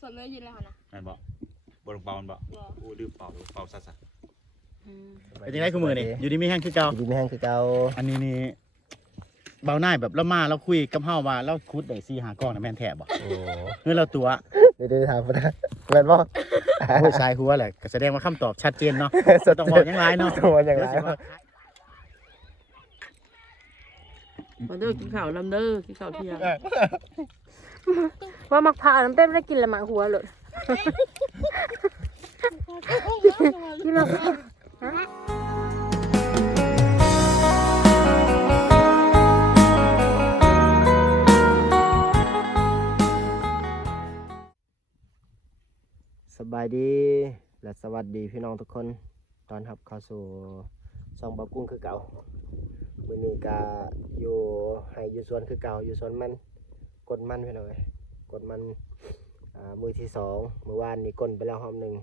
ส่วนเนื้อยินแล้วนะแม่นบ่บ่ลงเป่ามันบ่โอ้ลืมเป่าซะเป็นจังได๋คือมื้อนี่อยู่ดีมีแฮงคือเก่าอยู่ดีมีแฮงคือเก่าอันนี้นี่เบาหน้าแบบเรามาเราคุยกับเฮาว่าเราคุดได้4-5ก้อนน่ะแม่นแท้บ่โอ้เงินเราตัวเดี๋ยวถามบ่ได้แม่นบ่โอ้ยชายหัวแหละก็แสดงว่าคำตอบชัดเจนเนาะต้องบอกหยังหลายเนาะต้องบอกหยังหลายมาเด้อกินข้าวลำเด้อกินข้าวเที่ยงว่ามักพร้าวน้ำเต้นไม่ได้กินละหมาหัวเลยกินมะพร้าวสบายดีและสวัสดีพี่น้องทุกคนตอนรับเข้าสู่ช่องบ่าวกุ้งคือเก่ามื้อนี้ก็อยู่ให้อยู่สวนคือเก่าอยู่สวนมันกดมันพี่น้องเอ้ยกดมันมื้อที่2เมื่อวานนี้กดไปแล้วรอบนึง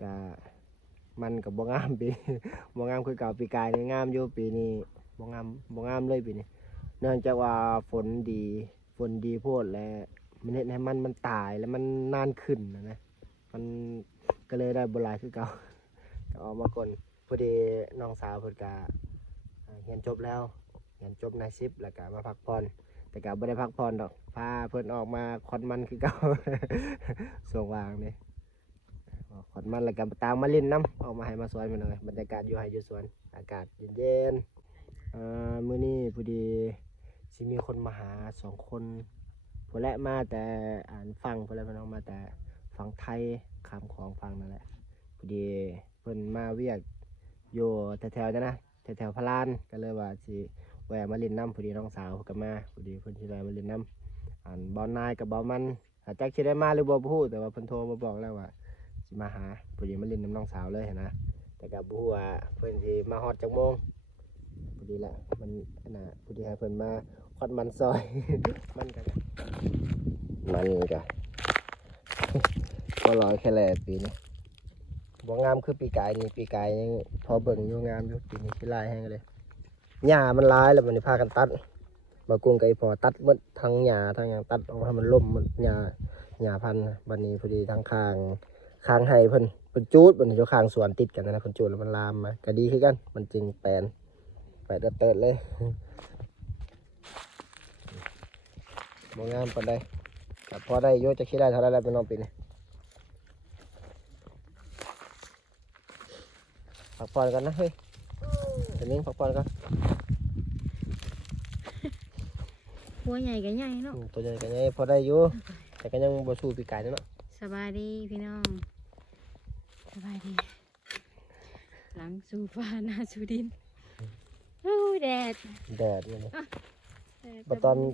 ก็มันก็บ่งามปี บ่งามคือเก่าปีกายนี่งามอยู่ปีนี้บ่งามเลยปีนี้เนื่องจากว่าฝนดีโพดและมันเห็นให้มันตายแล้วมันนานขึ้นนะมันก็เลยได้บ่หลายคือเก่าก็ออกมาก่อนพอดีน้องสาวเพิ่นก็เรียนจบแล้วเรียนจบนาย10แล้วก็มาพักผ่อนแต่ก็บ่ได้พักผ่อนดอกพาเพิ่นออกมาคอนมันคือเก่า ส่วงวางนี่คอนมันแล้วก็ตามมาเล่นน้ำออกมาให้มาสวนมันเลยบรรยากาศอยู่ให้อยู่สวนอากาศเย็นๆมื้อนี้พอดีสิมีคนมาหา2คนพอและมาแต่ฟังพอและพี่น้องมาแต่ฝั่งไทยข้ามของฝั่งนั่นแหละพอดีเพิ่นมาเวียกอยู่แถวๆนั้นนะแถวๆพะลานก็เลยว่าสิแวะมาเล่นน้ำพอดีน้องสาวก็มาพอดีเพิ่นสิแวะมาเล่นน้ำบ่าวนายกับบ่าวมันอาจจะสิได้มาหรือบ่พูดแต่ว่าเพิ่นโทรมาบอกแล้วว่าสิมาหาพอดีมาเล่นน้ำน้องสาวเลยเห็นนะแต่ก็บ่ฮู้ว่าเพิ่นสิมาฮอดจักโมงพอดีแหละมันน่ะพอดีให้เพิ่นมาฮอดมันซอย มันก็บ่ร้อยแค่แลปีนี้บ่งามคือปีกายนี่ปีกายยังพอเบิ่งอยู่งามอยู่ปีนี้สิลายแฮงเลยหญ้ามันหลายแล้วมันนี่พากันตัดมากุ้งไก่พอตัดหมดทั้งหญ้าทั้งหยังตัดออกให้มันล่มหมดหญ้าพันธุ์บัดนี้พอดีทั้งข้างให้เพิ่นจูดบัดนี้เจ้าข้างสวนติดกันนะเพิ่นจูดแล้วมันลามมาก็ดีคือกันมันจึงแปลนไปเติดเลยบ่งามปานใดก็พอได้อยู่จักสิได้เท่าใดแล้วพี่น้องปีนี้พักผ่อนกันนะเฮ้ยเดี๋ยวนี้พักผ่อนกัน หัวใหญ่กับใหญ่เนาะตัวใหญ่กันยังพอได้อยู่แต่ก็ยังบ่สู้ปีกายเนาะสบายดีพี่น้องสบายดีหลังสู่ฟ้าหน้าสู่ดินโอ้แดดนี่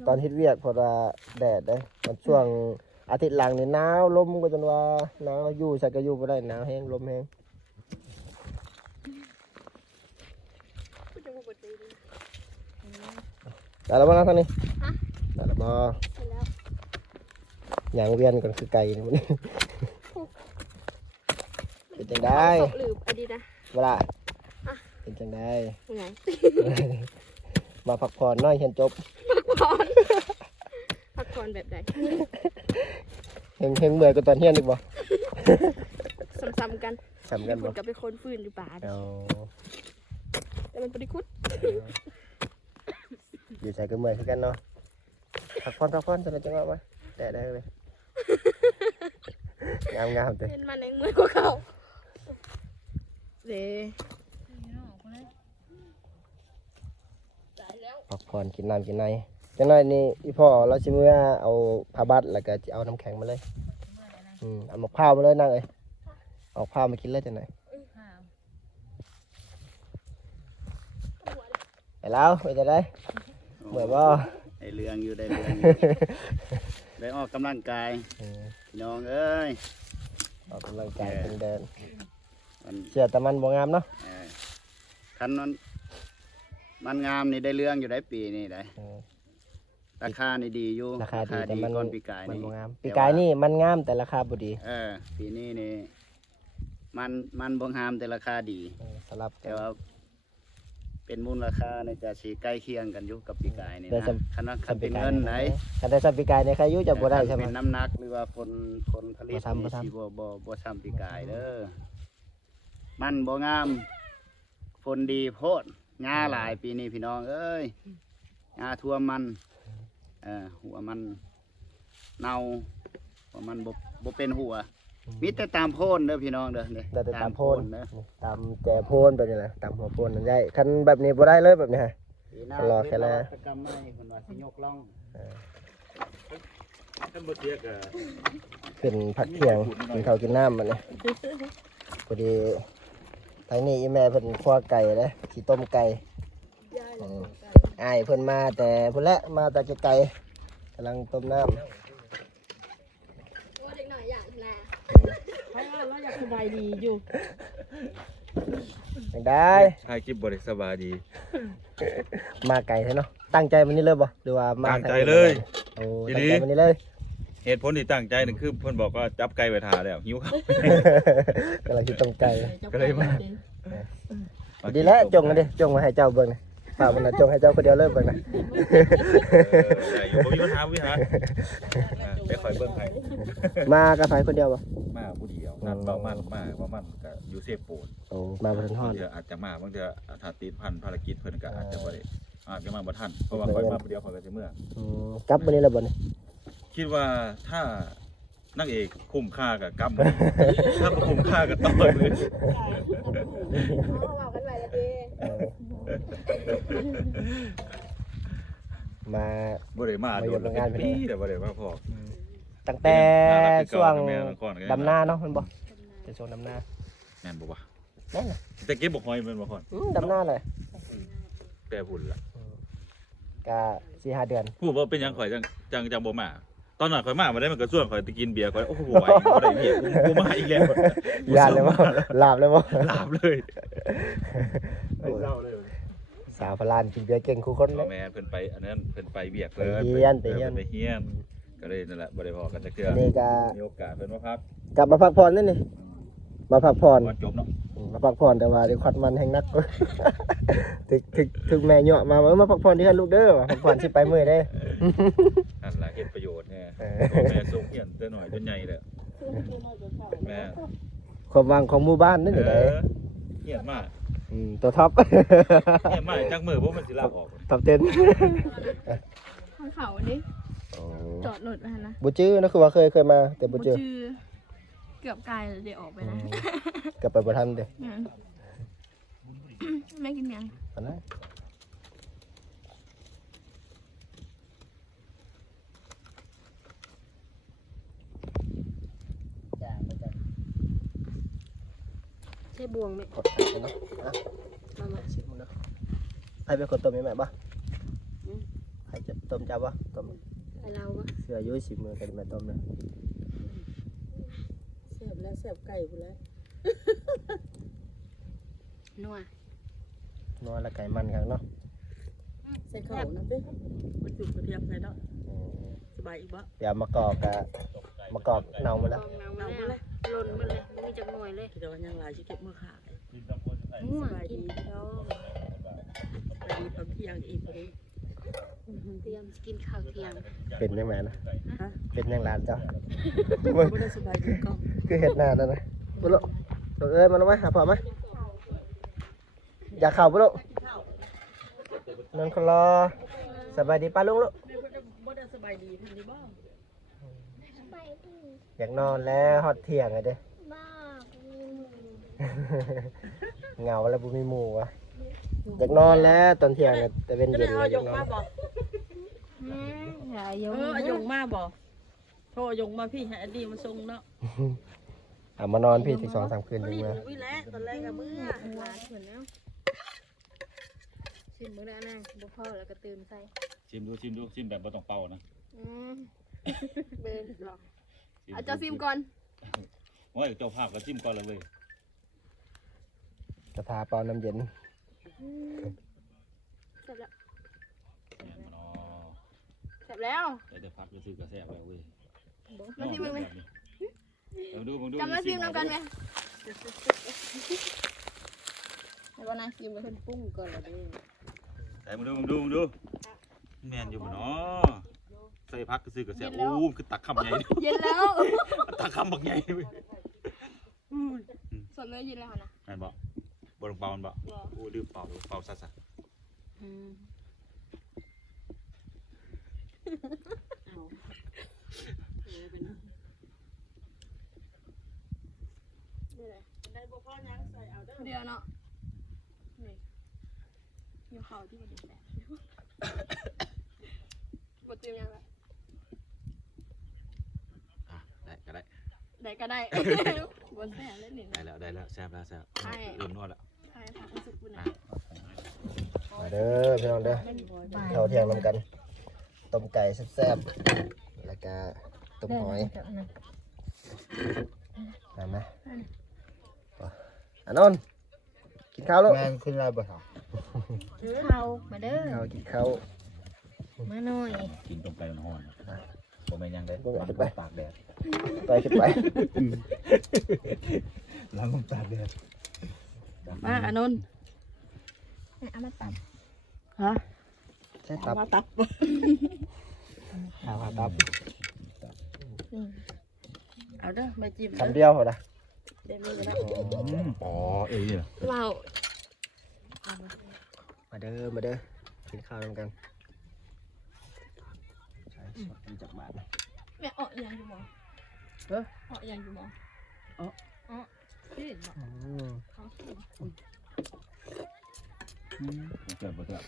ตอนเฮ็ดเวียกพอว่าแดดได้มันช่วงอาทิตย์หลังนี่หนาวลมก็จนว่าหนาวอยู่ใส่ก็อยู่บ่ได้หนาวแห้งลมแห้งได้แล้วบ่นะท่านนี่ได้แล้วบ่อย่างเวียนก่อนคือไก่นี่มันเป็นจังได๋หรืออดีนะเวลาเป็นจังได๋มาพักผ่อนน้อยเห็นจบพักผ่อนแบบใดเฮงเมื่อยก็ตอนเฮียนอีกบ่ซ้ำๆกันบ่กับเป็นคนฟื้นอยู่ป่าแต่มันบ่ได้คุดอยู่ใส่ก็เมื่อยคือกันเนาะพักผ่อนจะได้จังหวะบ่ได้เลยงามๆเด้เห็นมันในมือกว่าเขาเด้พักผ่อนกินน้ำกินในจังน้อยนี่อีพ่อเราสิมื้อเอาผ้าบัดแล้วก็จะเอาน้ำแข็งมาเลยเอามะพร้าวมาเลยนั่งเอ้ยเอาผ้ามากินเลยจังได๋ไปแล้วไปจะได้เมื่อยบ่ได้เรื่องอยู่ได้ออกกำลังกายน้องเอ้ยออกกำลังกายเดินเชื่อแต่มันบ่งามเนาะคันมันงามนี่ได้เรื่องอยู่ได้ปีนี่ได้ราคานี่ดีอยู่ราคาดีแต่มันปีกายนี่บ่งามปีกายนี่มันงามแต่ราคาบ่ดีปีนี้นี่มันบ่งามแต่ราคาดีสลับแต่ว่า เป็นมูลค่าในจะสีใกล้เคียงกันอยู่กับปีกายนี่ ได้ นะ ซ้ คันว่าคันเป็นเงินไหน คันได้ซ้ำปีกายเนี่ยใครอยู่จะบ่ได้ใช่ไหม เป็นน้ำหนักหรือว่าคนผลิต บ่ซ้ำบ่ นี่ ซ้ำ สิบ่ซ้ำปีกายเด้อมันบ่งามฝนดีโพดหญ้าหลายปีนี้พี่น้องเอ้ยหญ้าท่วมมันหัวมันเน่าหัวมันบ่เป็นหัวมีแต่ตามโพนเด้อพี่น้องเด้อเนี่ย ได้แต่ตามโพน เด้อ ตามแจโพนแบบนี้แหละตามหัวโพนนั่นได้คันแบบนี้บ่ได้เลยแบบนี้ฮะ ปีหน้า รอแค่แล้ว ตะกรรมไม้เพิ่นว่าสิยกล่อง ท่านบ่เตียกอ่ะ เป็นผักเที่ยงกินข้าวกินน้ำมันนี่พอดีทางนี้อีแม่เพิ่นคั่วไก่เลยสิต้มไก่ ย่ายเลย อ้ายเพิ่นมาแต่พุ่นแหละมาแต่ไกลๆกำลังต้มน้ำ ว่าเด็กหน่อยอย่างแล เพราะว่าเราอยากสบายดีอยู่ ยังได้ ถ่ายคลิปบ่ได้สบายดี มาไก่ใช่เนาะตั้งใจมันนี่เลยบ่หรือว่ามา ตั้งใจเลย โอ้ อี ตั้ หลี งใจมันนี่เลย เหตุผลที่ตั้งใจนี่คือเพิ่นบอกว่าจับไก่ไปทาแล้วหิวข้าว กำลังคิดต้มไก่ ก็เลยมา ดีแล้วจงกันดิจงมาให้เจ้าเบิ่งนะฝากมันนะจงให้เจ้าคนเดียวเลยเบิ่งนะ ได้อยู่บ่มีปัญหาบ่มีปัญหาไปคอยเบิ่งให้ มากับไฟคนเดียวบ่ มาผู้เดียวนัดเบามันมาว่ามันก็อยู่เซฟโปน โอ้มาบ่ทันฮอบ าง ด เทื่ออาจจะมาบางเทื่อถ้าติดพันภารกิจเพิ่นก็อาจจะบ่ได้อาจจะมาบ่ทันเพราะว่าคอยมาผู้เดียวคอยก็สิเมื่อ กลับมื้อนี้แล้วบ่นี่ คิดว่าถ้านางเอกคุ้มค่ากับกำถ้าบ่คุ้มค่าก็ต่อยเลย เขาบอกกันไว้แล้วดี มา บ่ได้มาโดนแล้วเป็นปีแต่บ่ได้มาพอ ตั้งแต่ช่วง แม่นก่อนก็ ดำนาเนาะมันบ่เป็นช่วงดำนา แม่นบ่วะ นั่นน่ะ แต่เก็บบ่หอยแม่นบ่ก่อน ดำนาเลย แต่พุ่นล่ะ ก็4-5 เดือน พูดว่าเป็นหยังข่อยจังบ่มาตอนนั้นข่อยมาบ่ได้มันก็ส่วนข่อยไปกินเบียร์ข่อยโอ้โหไหวบ่ได้เบียร์กูมาอีกแล้ว ยานเลยบ่ลาบเลยบ่ ลาบเลย สาวพลานกินเบียร์เก่งคู่คน พ่ เล อย แม่เพิ่นไปอันนั้นเพิ่นไปเบียก ไปเฮียน ไปเฮียนก็เลยนั่นแหละบ่ได้พอกันจักเทื่อ อันนี้ก็ มีโอกาสเพิ่นมาพัก กลับมาพักผ่อนนี่นี่มาพักผ่อน ก่อนจบเนาะ มาพักผ่อนแต่ว่าเดี๋ยวควัดมันแห้งนัก ถึกแม่เหยาะมามาพักผ่อนที่กันลูกเด้อว่าพักผ่อนสิไปมื้อเด้ นั่นล่ะเฮ็ดประโยชน์แน่ เออ พ่อแม่ส่งเฮียนแต่น้อยจนใหญ่แล้วแม่ ความหวังของหมู่บ้านนั่น เอ อยู่ไหน อเฮียนมาก ตัวท็อป เฮียนมากจักมื้อบ่มันสิลาออก ท็อปเต้น ทางเขานี่จอดรถนะ บ่จื้อนะคือว่าเคยมาแต่บ่จื้อ เกือบไกลเลยเดี๋ยวออกไปนะ กลับไปบ่ทันเด้ ไม่กินยัง อันนั้นจ้าบ่จ้า ใช่บวงไหม กดไปเนาะอ่ะ มามา สิมื้อเนาะให้เป็นคนต้มให้แม่บ่ให้จะต้มจ้าบ่ต้ม ให้เราปะ เสื้ออยู่10 มื้อก็ได้แม่ต้มนะ เสียบแล้วเสียบไก่กูแล้ว นัว นัวและไก่มันครับเนาะ ใส่ข้าวนะเด้มันจุกกระเทียมใส่เนาะสบายอีกบ่ เดี๋ยวมะกอกกะมะกอกเน่าหมดแล้ว กองน้ำมาแล้วหล่นหมาเลยไม่มีจักหน่วยเลย ที่แต่ว่ายังหลายสิเก็บมือขาย มั่ว สบาย กิ ดี น พี่น้องสบายดีตอนเที่ยงอีกพอดี เตรียมกินข้าวเที่ยง เป็นยังไงนะ ฮะ เป็นยังร้านเจ้า บ่ได้สบายดีก็ คือเห็ดหน้านั่นนะบุรุษเอ้ยมันเอาไว้หาพ่อไหมอยากเข่าบุรุษนั่งคลอสบายดีป้าลุงลูก บ่ได้สบายดีเพิ่นนี่บ่ อยากนอนแล้วฮอดเที่ยงไงเด้ เหงาแล้วบุมีหมู่วะอยากนอนแล้วตอนเที่ยงเนี่ยแต่เป็น จะ เย็ ได้ น เอา เลยอยาก ยง นอ มาน บ่ อย่าโย เอายงมาบ่โทรยงมาพี่ให้อดีมาส่งเนาะ เอามานอนพี่ถึง2-3 คืน บ่ ถึง รีบ มา วิแล้วตอนแรกก็มื้อ หวานเหมือนแล้วชิมมื้อแล้วนะบุพ่อแล้วก็ตื่นใส่ ชิมดูชิมแบบบ่ต้องเป่านะ เบนหรอกเอาเจ้าซิมก่อน โอ้ยเจ้าภาพก็จิ้มก่อนเลยเว้ย กระทาเปล่าน้ำเย็น เสร็จแล้ว แม่นบ่เนาะ เสร็จแล้ว แต่พักก็ซื้อกระแซ่บแล้วเว้ย มาซิมมึงไหม เดี๋ยวดู จำมาซิมน้ำกันไหม แต่ว่านายซิมเป็น ปุ้งก่อนละเด้ แต่มึงดูแม่นอยู่บ่เนาะใส่พักก็ซื้อกับแซ่บโอ้คือตักคำใหญ่ เย็นแล้ว ตักคำบักใหญ่เว้ย ส่วนเนื้อเย็นแล้วค่ะนะ แม่นบ่บ่ลงเป่ามันบ่โอ้ลืมเป่าซะ อืม เอาได้บ่พอยังใส่เอาเด้อ เดียวเนาะนี่มีเขาที่มันดีแสบบทเตรียมยังไง อ่ะได้ก็ได้ ได้ก็ได้ บนแสบเล่นหนึ่ง ได้แล้วแซ่บแล้วเริ่มนวดแล้ว ใช่ผักสุกบุญนะ มาเด้อพี่น้องเด้อข้าวเที่ยงนำกันต้มไก่แซ่บๆแล้วก็ต้มหอยได้ไหมนนท์กินข้าวแล้ว แม่งขึ้นอะไรบ่ครับ ข้าวมาเด้อ ข้าวกินข้าว มาหน่อย กินต้มไก่ร้อนๆบ่แม่นยังได้ตากแดด ไปขึ้นไป ล้างตากแดด มาอานนท์ เอามาตัด ฮะ ใช่ตับ มาตับ ข้าวตับ เอาเด้อไม่จิ้ม คำเดียวเหรอนะ เดี๋ยวนี้ก็ได้ อ๋อนี่ล่ะ เรา มาเด้อมาเด้อกินข้าวนำกันใช่สดจากบ้าน แม่ออกยังอยู่หมอออกยังอยู่หมอที่หมอ เขาสิ เกิดบ่เกิด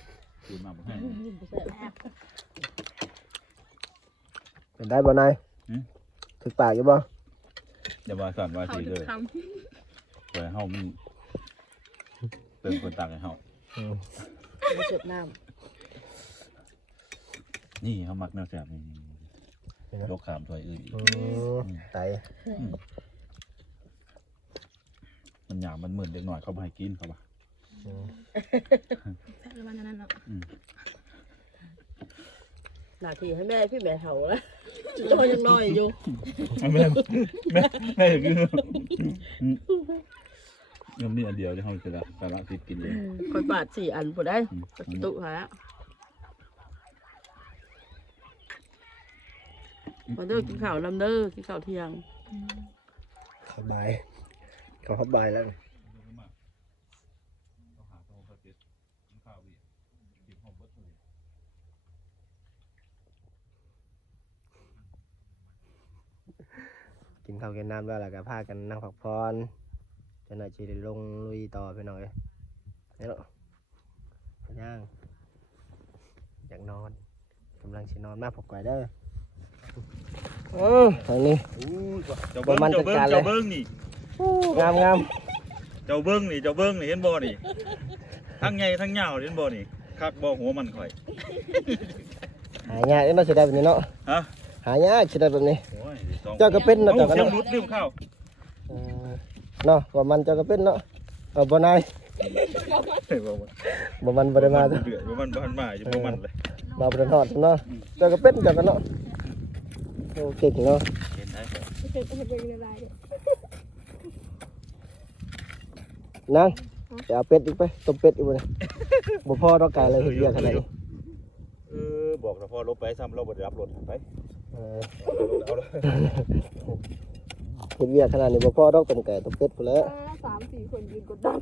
กินมาบ่ให้ เป็นได้บ่นายถึกปากอยู่บ่ อย่าว่าสั่นว่า เขา สิ ถึ เล ง ย ค ปล่อยเฮามันเป็นคนตักให้เฮา มาเสิร์ฟน้ นี่เฮามักแนวแซ่บนี่ยกขามถ้วยอื่น ไต มันหยาบมันมึนเด็กหน่อยเขาบ่ให้กินเขาว่า ำแซ่บวันนั้นเนาะ ำหน้าที่ให้แม่พี่แม่เฒ่าแล้วตัวยังน้อยอยู่ แม่คือยังมีอันเดียวที่เฮาจะละสาระติดกินเลย คอยปาด4 อันบ่ได้ประตูหามาเด้อกินข้าวนำเด้อกินข้าวเที่ยง สบายเขาสบายแล้วกินข้าวกินน้ำแล้วล่ะก็พากันนั่งพักผ่อนจะหน่อยจะได้ลงลุยต่อไปหน่อยนี่หรอย่างอยากนอนกำลังสินอนมากพอกไก่เด้อทางนี้ เจ้าเบิ้งนี่ งามงาม เจ้าเบิ้งนี่เห็นบ่นี่ทั้งใหญ่ทั้งยาวเห็นบ่นี่คักบ่หัวมันข่อย หายากเนาะสิได้แบบนี้เนาะ ฮะ หายากสิได้แบบนี้ โอ้ย เจ้าก็เป็นเนาะเจ้าก็ เสียง เนาะ รุดลืมข้าว เนาะว่ามันเจ้าก็เป็นเนาะบ่นายบ่มันบ่ได้มา เดือดมันมาอยู่บ่มันเลย มาบ่ได้ทอดเนาะเจ้าก็เป็นเจ้าก็เนาะโอ้เก่งเนาะ เห็นได้ เป็นอะไรเนี่ย นางไปเอาเป็ดอีกไปต้มเป็ดอีกบ่เนี่ยบ่พอดอกไก่เลยเฮ็ดเวียกขนาดนี้ บอกแต่พอลบไปซ้ำเราบ่ได้รับรถไป เอาละเฮ็ดเวียกขนาดนี้บ่พอดอกต้มไก่ต้มเป็ดพุ่นแหล้ว 3-4 คนยืนกดดัน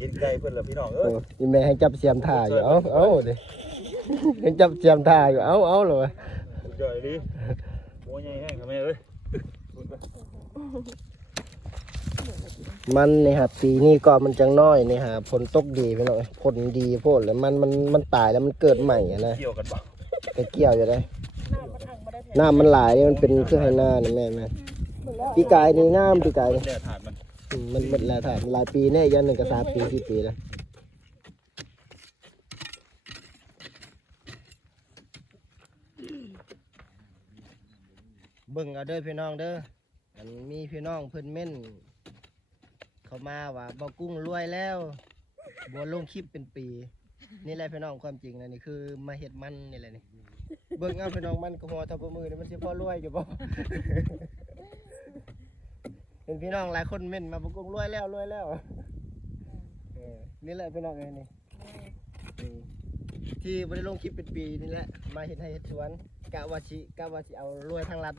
กินไก่เพิ่นล่ะพี่น้องเอ้ย นี่แม่ให้จับเสียมท่าอยู่เอาดิให้จับเสียมท่าอยู่เอาเลย จ่อยดิโอ้ยใหญ่แห้งครับแม่เอ้ย มันนี่ครับปีนี้ก็มันจังน้อยนี่ฮะผลตกดีพี่น้องผลดีโพดแล้วมันตายแล้วมันเกิดใหม่อะนะ เกี่ยวกันบ่ ไปเกี่ยวอยู่ได้น้ำมันหลายนี่มันเป็นเครื่องให้หน้านี่แม่ปีกายนี่น้ำปีกายนี่ แดดถาดมัน มันหมดแล้วถ่ายหลายปีแน่ยันหนึ่งก็3 ปี 4 ปีแล้วเบิ่งเอาเด้อพี่น้องเด้อมันมีพี่น้องเพิ่นเม่นเขามาว่าบ่กุ้งรวยแล้วบ่ลงคลิปเป็นปี นี่แหละพี่น้องความจริงนะนี่คือมาเฮ็ดมันนี่แหละนี่เบิ่งเอาพี่น้องมันก็พอเท่าบ่มือนี่มันสิพอรวยอยู่บ่ เห็นพี่น้องหลายคนเม่นมาบอกรวยแล้วนี่แหละพี่น้องเอ้ยนี่ที่บ่ได้ลงคลิปเป็นปีนี่แหละมาเฮ็ดให้เฮ็ดสวนกะว่าสิเอารวยทางรัฐ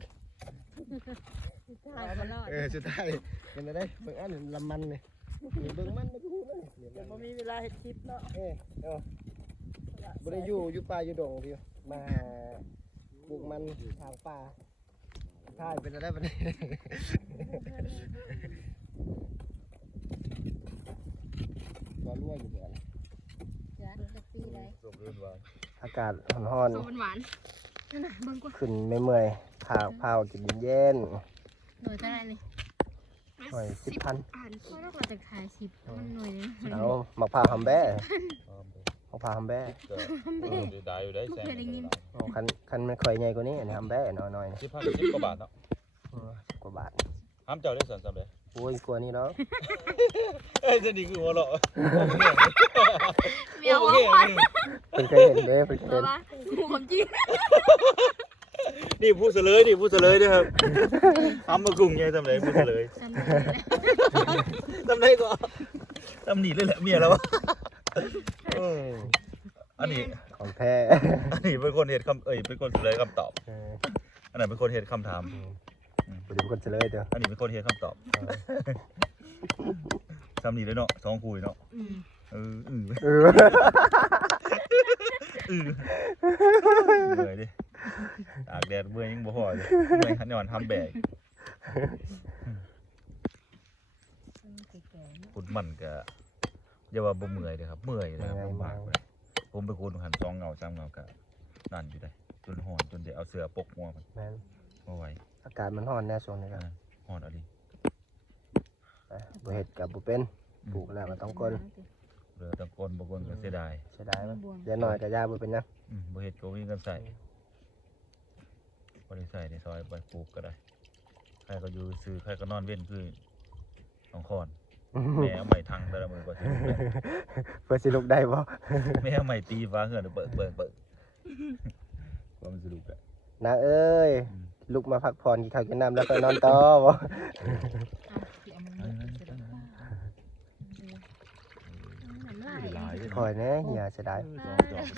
เอามาลอด สุดท้ายเป็นได้เบิ่งอันนี้ลำมันนี่เบิ่งมันไม่รู้นะ เดี๋ยวบ่มีเวลาเฮ็ดคลิปเนาะ บ่ได้อยู่ป่าอยู่ดงพี่มาปลูกมันทางป่าท้ายเป็นได้บัดนี้บ่รวยอยู่เด้ออากาศร้อน โซมันหวานนั่นน่ะเบิ่งกว่า ๆขึ้นไม่เมื่อยพาวกินเย็น หน่วยเท่าไหร่นี่ หน่อย10,000 เพราะเราจะขาย10มันหน่วยนึง เอามะพร้าวหอมแบ้มะพร้าวหอมแบ้ ได้อยู่ได้แซง คันมันข่อยใหญ่กว่านี้อันนี้หอมแบ้น้อย 10 กว่าบาทเนาะ ๆกว่าบาท ห้ามเจ้าได้สอนสำเร็จ โอ้ยกว่านี้เนาะ เอ้ยจะดีคือหัวเราะ เมียวว่า เพิ่นเคยเห็นเด้เพิ่นเคย เอ เห็ อน ว่าหมูความจริง นี่ผู้เสลยนี่ผู้เสลยนะครับทำมากุ้งไงทำไรผู้เสลย จำได้แล้ว ทำไรก็ทำหนีเลยแหละเมียแล้ววะอันนี้ ของแท้ อันนี้เป็นคนเหตุคำเป็นคนเฉลยคำตอบ เออ อันนั้นเป็นคนเหตุคำถาม บ่ได้เป็นคนเฉลยเด้อ อันนี้เป็นคนเหตุคำตอบทำหนีเลยเนาะสองคุยเนาะเออเหนื่อยดิตากแดดเมื่อยยังบ่พอเลยเมื่อยขันย้อนทำแบกขุดมันก็อย่าว่าบ่เมื่อยเลยครับเมื่อยเลยครับมากเลยผมไปขุดหัน2 เงา3 เงากะนั่นอยู่ได้จนหอนจนได้เอาเสื้อปกหัวมัน แม่น บ่ไหว อากาศมันร้อนแน่ช่วงนี้ก็ หอนเอาดิ บ่เฮ็ดก็บ่เป็นปลูกแล้วก็ต้องกล เหลือตะกอนบ่กนก็เสียดาย เสียดายมันเดี๋ยวน้อยก็ย่าบ่เป็นหยัง บ่เฮ็ดก็มีกันใส่บ่ได้ใส่ในซอยไปปลูกก็ได้ใครก็อยู่ซื้อใครก็นอนเว้นคือน้องคอนแม่เอาไม้ทังแต่ละมือก็สิลุกได้ เพื่อสิลุกได้บ่ แม่เอาไม้ตีฟ้าเฮือนเปิดว่ามันสิลุกได้ นางเอ้ยลุกมาพักผ่อนกินข้าวกินน้ำแล้วค่อยนอนต่อบ่ หลายเลย คอยแน่เหียเสียดาย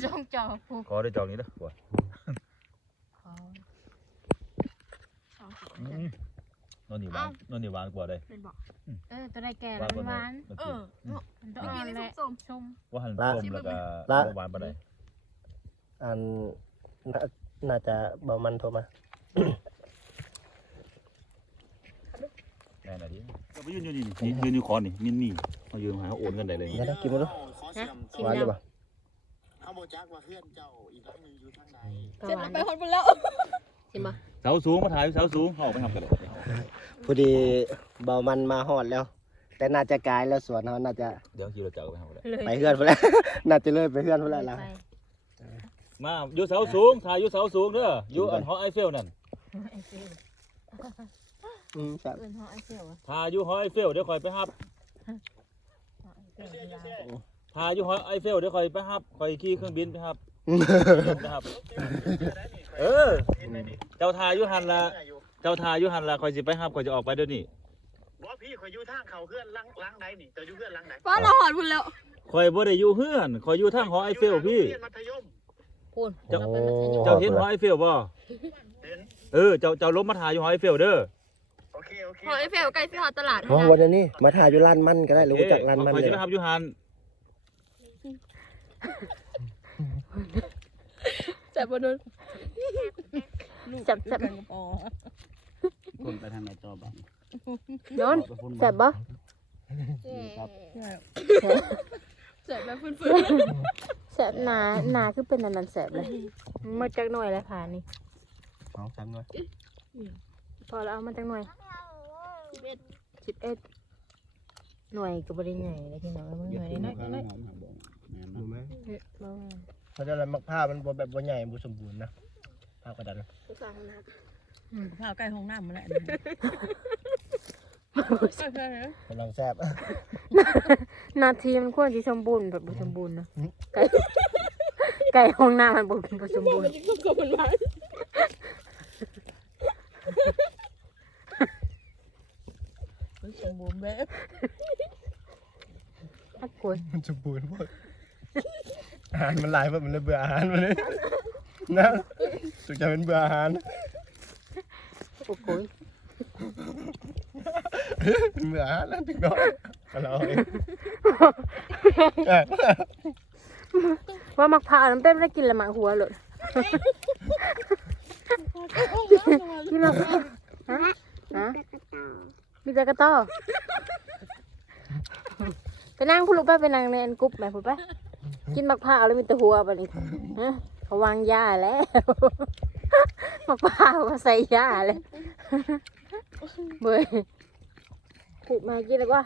จ้องจอผูก ขอได้จองนี้เด้อบ่ นอนนี่หวานกว่าได้ เป็นบอก ตัวได้แก่แล้วมันหวาน เออ มันตัวอ่อนและส้ม ว่าหันส้มแล้วก็บ่หวานปานใด อันน่าจะเบามันโทรมา แน่น่ะดิก็ไปยืนอยู่นี่ยืนอยู่คอนนี่มีเขายืนหาเขาโอนกันได้เลย เดี๋ยวนะกินมาดู นะชิม หวานหรือ แล้ว เปล่า เอาโบจักว่าเพื่อนเจ้าอีกหลังหนึงอยู่ทางใด ก็ เจ็บ หวาน ไปคนบุญแล้ว ชิมบ่ เสาสูงมาถ่ายเสาสูงเขาออกไปทำกันเลย พอดีเบามันมาฮอดแล้ว แต่น่าจะกลายแล้วสวนเขาน่าจะ เดี๋ยวขี่รถจักรไปทำกันเลย เลย ไปเฮือนพุ่นแล้ว น่าจะเลยไปเฮือนพุ่นแล้วล่ะ ไป มาอยู่เสาสูงถ่ายอยู่เสาสูงเด้ออยู่อันหอไอเฟลนั่น ไอเฟล ครับ เอิ้นเฮาไอเฟลอะ ถ่ายอยู่หอไอเฟลเดี๋ยวคอยไปฮับ ไอเฟลคือลาว ถ่ายอยู่หอไอเฟลเดี๋ยวคอยไปฮับคอยขี่เครื่องบินไปฮับไปฮับเจ้าถ่ายอยู่หันละคอยสิไปฮับคอยจะออกไปเดี๋ยวนี้ บ่พี่ขอยอยู่ทางเขาเพื่อนหลังใดนี่เจ้าอยู่เพื่อนหลังไหน ป้าเราหอดบุญแล้ว คอยบ่ได้อยู่เฮือนคอยอยู่ทางหอไอเฟลพี่ เรียนมัธยม พูน เจ้า เราเป็นมัธยม เจ้าเห็นหอไอเฟลบ่ เห็น เจ้าล้มมาถ่ายอยู่หอไอเฟลเด้อ โอเค หอไอเฟลใกล้สิหอตลาด อ๋อวันนี้มาถ่ายอยู่ร้านมันก็ได้หรือว่าจากร้านมัน คอย เล สิ ย ไปฮับอยู่หัน แจ็บบ่โดน จับ กันกับอ๋อ คนไปทางไหนต่อบ้าง โดนแซ่บบ่ ครับ แจ็บแบบฟื้น แซ่บหนาคือเป็นอันนั้นแซ่บเลยมาจากหน่วยแล้วผ่านนี่ 2 3หน่อย พอแล้วเอามาจากหน่วย 11หน่วยก็บ่ได้ใหญ่เลยพี่น้องมันหน่วยน้อย ดูไหม ๆบ่ เพราะฉะนั้นมักผ้ามันบ่แบบบ่ใหญ่บ่สมบูรณ์นะผ้ากระดาน ข้าวใกล้ห้องน้ำมาแล้ว กำลังแซ่บ นาทีมันควรสิสมบูรณ์แบบบ่สมบูรณ์นะไก่ห้องน้ำมันบ่สมบูรณ์ ก็มันหวาน เ สมบูรณ์แบบ ฮักกล้วย มันสมบูรณ์หมดอาหารมันหลายเพราะมันเลยเบื่ออาหารมันเลยนะสุดจะเป็นเบื่ออาหาร โอ้โห เบื่ออาหารแล้วพี่น้องอร่อย ว่ามักพร้าวน้ำเต้นได้กินละหมักหัวเลยกินมะพร้าวฮะมีแต่กระต้อไปนั่งพูดลูกไปนั่งในอันกรุ๊ปไหมพูดไปกินมะพร้าวแล้วมีแต่หัวไปเลยฮะเขาวางยาแล้วมะพร้าวมาใส่ยาเลยเบื่อพูดมากินเลยว่า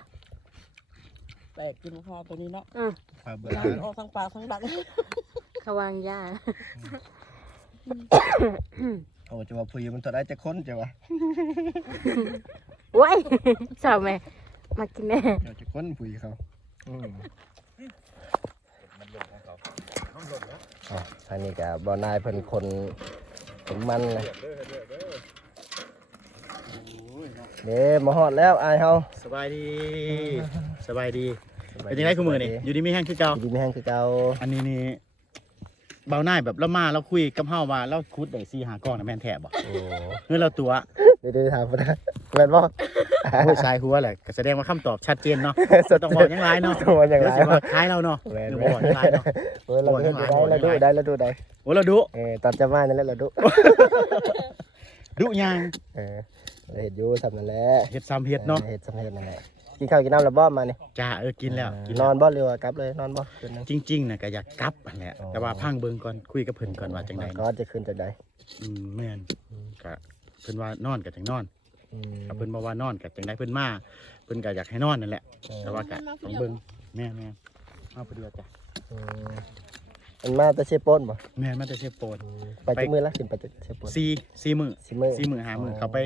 แปลกกินข้าวตัวนี้เนาะ เบื่อ ดังออกทั้งปากทั้งดัง เขาวางยา โอ้จะว่าผู้หญิงมันตัวได้จะค้นจะวะ ว้ายสาวแม่มากินแน่ จะค้นผู้หญิงเขาอันนี้กับบอนายเพิ่นคนมันเลยเด้มาฮอดแล้วอายเฮา สบายดีสบายดีเป็นยังไงคุณมือนี่อยู่ดีมีแห้งคือเก่า ดีไม่แห้งคือเก่า อันนี้นี่เบาหน้าแบบเรามาเราคุยกับเฮาว่าเราคุดได้4-5ก้อนนะแม่นแท้บ่ โอ้ เงินเราตัว เดี๋ยวถามเพิ่นนะแม่นบ่ โอ้ยสายหัวแหละก็แสดงว่าคำตอบชัดเจนเนาะบ่ต้องบอกหยังไรเนาะ ต้องบอกหยังหลาย เดี๋วสิว่าคล้ายเราเนาะ แม่น หรือบ่บอกหยังไรเนาะ เออเราดูได้ โอ้เราดุ ตอนจะมานั่นแหละเราดู ดุยัง เฮ็ดอยู่ทำนั่นแหละ เฮ็ดซ้ำเฮ็ดเนาะ เฮ็ดสำเร็จนั่นแหละกินข้าวกินน้ำแล้วบ่มานี่ จ้ากินแล้วกิน น แล้ อ วน บ่หรือว่ากลับเลยนอนบ่คืนนึง จริงๆน่ะก็อยากกลับนั่นแหละ อ๋อ แต่ว่าพังเบิ่งก่อนคุยกับเพิ่นก่อนว่าจังได ก็จะขึ้นจากใด แม่นก็เพิ่นว่านอนก็จังนอน ถ้าเพิ่นบอกว่านอนก็จังไดเพิ่นมาเพิ่นก็อยากให้นอนนั่นแหละแต่ว่าก็ต้องเบิ่งแม่นเอาพอดีจ้ะ มันมาแต่เชฟโป้นบ่ แม่นมาแต่เชฟโปน ไปจักมื้อละขึ้นไปจักเชฟโป้น 4 มื้อ 4มื้อ 4 มื้อ5มื้อเขาไป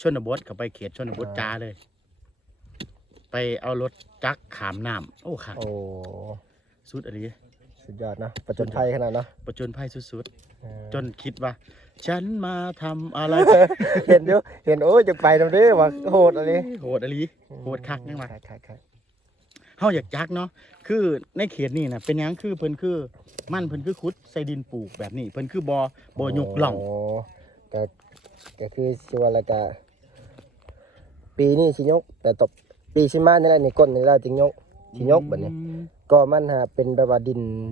ชนบทเขาไปเขตชนบทจ้าเลย ไปเอารถจักรขามน้ำโอ้ค่ะ โอ้ สุดอันนี้ สุดยอดเนาะประจนภัยขนาดเนาะ ประจนภัยสุดๆจนคิดว่า ฉันมาทำอะไร เห็นอยู่เห็นโอ้ยจะไปนำเด้อว่าโหดอะไร โหดอะไรโหดคักยังวะ คัก เฮาอยากจักเนาะคือในเขตนี่นะเป็นหยังคือเพิ่นคือมันเพิ่นคือขุดใส่ดินปลูกแบบนี้เพิ่นคือบ่ยกล่อง โก็คือสิว่าแล้วก็ปีนี้สิยกแต่ตบปีสิมานี่แหละนี่ก้นนี่แล้วจึงยกสิยกบัดนี้ ก็มันหาเป็นแบบว่า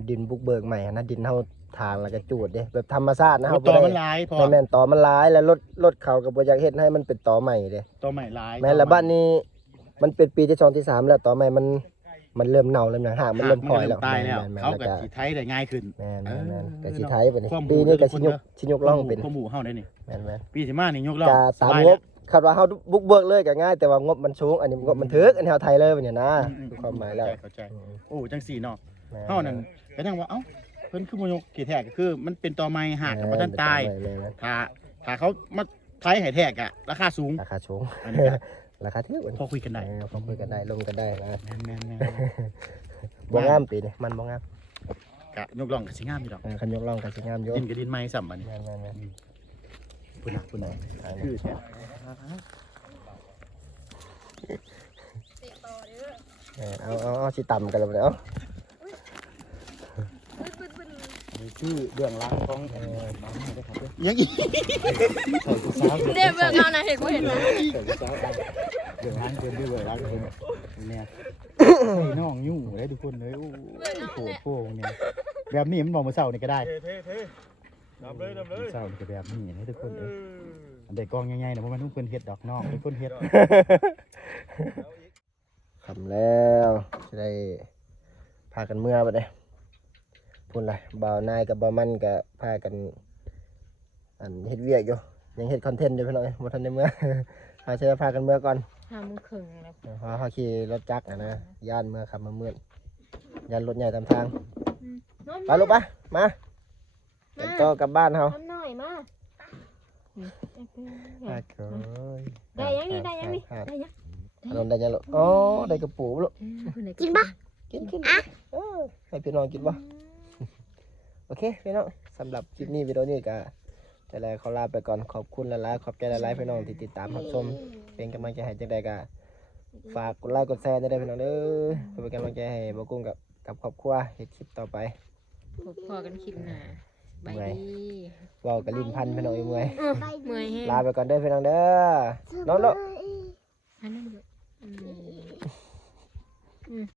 ดินบุกเบิกใหม่นะดินเฮาทางแล้วก็จูดเด้แบบธรรมชาตินะ เอา เฮา ต่ บ่ อมัน ได้ หลายพอ แม่นต่อมันหลายแล้วรถเขาก็บ่อยากเฮ็ดให้มันเป็นต่อใหม่เด้ ต่อใหม่หลาย แม่นแล้วบ้านนี้มันเป็นปีที่2ที่3แล้วต่อใหม่มันเริ่มเน่าแล้วนะหากมันเริ่มพลอยแล้ว ตายแล้ว แม่น เขา แล้ว ก็ ก็ สิไทยได้ง่ายขึ้น แม่นก็สิ เนาะ ไทยบัดนี้ ความรู้ ปีนี้ก็ ทุกคน สิยกล่องเป็น ข้อมูลเฮาได้นี่ แม่น ปีสิมานี่ยกล่อง ก็ตามงบคาดว่าเฮาบุกเบิกเลยก็ง่ายแต่ว่างบมันสูงอันนี้งบมันถึกอันนี้เฮาไทยเลยบัดนี้นะคือความหมายแล้ว เข้าใจโอ้จังสี่เนาะ แม่ เฮานั่นก็ยังว่าเอ้าเพิ่นคือบ่ยกกี่แท้ก็คือมันเป็นต่อไม้หากกับบ่ทันตาย แม่น ถ้าเขามาไทยให้แท้กะราคาสูง ราคาสูง อันนี้ก็ ราคาถูก พอคุยกันได้ พอคุยกันได้ลงกันได้นะ แม่น บ่งามปีนี้มันบ่งาม กะยกล่องก็สิงามอยู่ดอก คันยกล่องกันสิงามอยู่ ดินกับดินไม้ซ้ำบัดนี้ แม่น พุ่นน่ะพุ่นน่ะ ๆ คือแท้ เอาสิต่ำกันแล้วเนาะ นี่คือเรื่องราวของน้องนี่เด้อครับเด้อยังอีกใส่ผู้สาว เดี๋ยวเบิ่งเอานะเห็นบ่เห็นนะ ใส่ผู้สาวเรื่องร้านเกินด้วยร้านเกินเนี่ยไอ้น้องยุ่งได้ทุกคนเลยโอ้โหเนี่ยแบบนี้มันบอกมื้อเช้านี่ก็ได้ เท่ดำเลย เศร้าก็แบบนี้ให้ทุกคนอันใดกองใหญ่ๆนะเพราะมันทุกคนเฮ็ดดอกนอกทุกคนเฮ็ด คำแล้วจะได้พากันเมื่อบัดนี้พูดล่ะบ่าวนายกับบ่าวมันก็พากันอันเฮ็ดเวียกอยู่ยังเฮ็ดคอนเทนต์อยู่พี่น้องบ่ทันได้เมื่อ เขาจะพากันเมื่อก่อน 5:30แล้ว เพราะเขาขี่รถจักรนะย่านเมื่อขับมาเมื่อย่านรถใหญ่ตามทางไปลูกปะมาเดี๋ยวก็กลับบ้านเฮา ทำหน่อยมา ได้ยังนี่ได้ยังนี่ ได้ยัง ขนมได้ยังลูกอ๋อได้กระปูลูก กินปะ กินให้พี่น้องกินบ่โอเคพี่น้องสำหรับคลิปนี้วิดีโอนี้ก็จะได้ขอลาไปก่อนขอบคุณหลายๆขอบใจหลายๆพี่น้องที่ติดตามรับชมเป็นกำลังใจให้จังใดก็ ฝากกดไลค์กดแชร์ได้พี่น้องเด้อเพื่อเป็นกำลังใจให้บ่กุ้งกับครอบครัวเฮ็ดคลิปต่อไป พบพอกันคลิปหน้าบายดี เว้ากับลิ้นพันพี่น้องเอ้ยเมื่อย เมื่อยแฮง ลาไปก่อนเด้อพี่น้องเด้อน้องเด้อ อันนั้นเด้อ